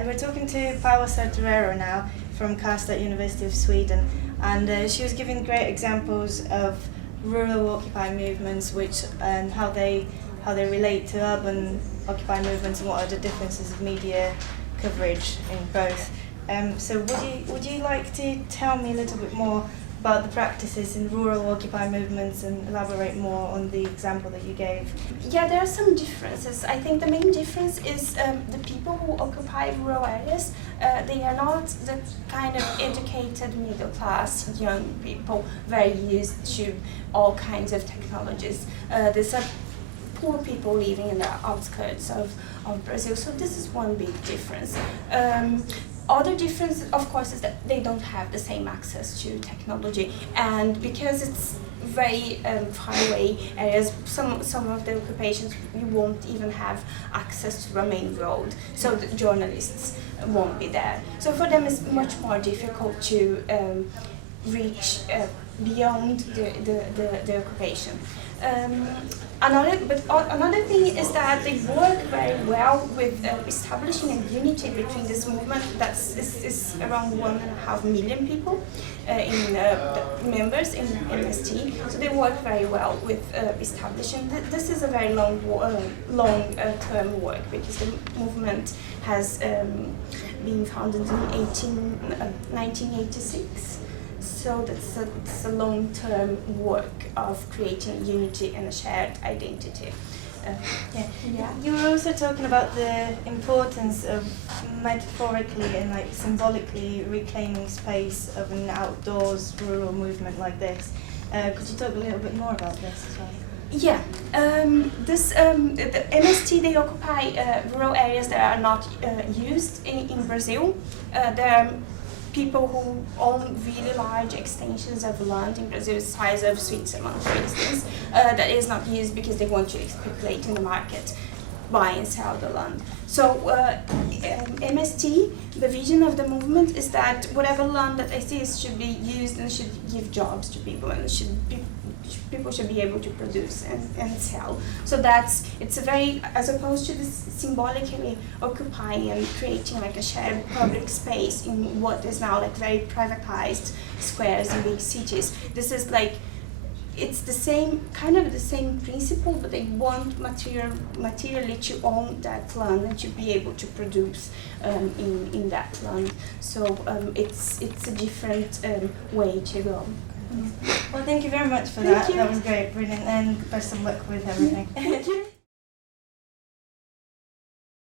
and we're talking to Paola Sartoretto now from Karlstad University of Sweden, and she was giving great examples of rural Occupy movements, which and how they relate to urban Occupy movements, and what are the differences of media coverage in both. So would you like to tell me a little bit more about the practices in rural Occupy movements and elaborate more on the example that you gave? Yeah, there are some differences. I think the main difference is the people who occupy rural areas, they are not the kind of educated middle class young people very used to all kinds of technologies. These are poor people living in the outskirts of Brazil, so this is one big difference. Other difference, of course, is that they don't have the same access to technology, and because it's very far away areas, some of the occupations you won't even have access to the main road, so the journalists won't be there. So for them it's much more difficult to reach beyond the occupation. Another thing is that they work very well with establishing a unity between this movement that is around 1.5 million people members in MST. So they work very well with establishing. This is a very long-term work, because the movement has been founded in 1986. So it's a long-term work of creating unity and a shared identity. You were also talking about the importance of metaphorically and symbolically reclaiming space of an outdoors rural movement like this. Could you talk a little bit more about this as well? Yeah, the MST, they occupy rural areas that are not used in Brazil. There are people who own really large extensions of land in Brazil, the size of Switzerland, for instance, that is not used because they want to speculate in the market, buy and sell the land. So MST, the vision of the movement is that whatever land that exists should be used and should give jobs to people, and people should be able to produce and sell. So it's a very, as opposed to this symbolically occupying and creating like a shared public space in what is now like very privatized squares in big cities. This is like, it's the same, kind of the same principle, but they want materially to own that land and to be able to produce in that land. So it's a different way to go. Well, thank you very much for that. That was great, brilliant, and best of luck with everything. Thank you.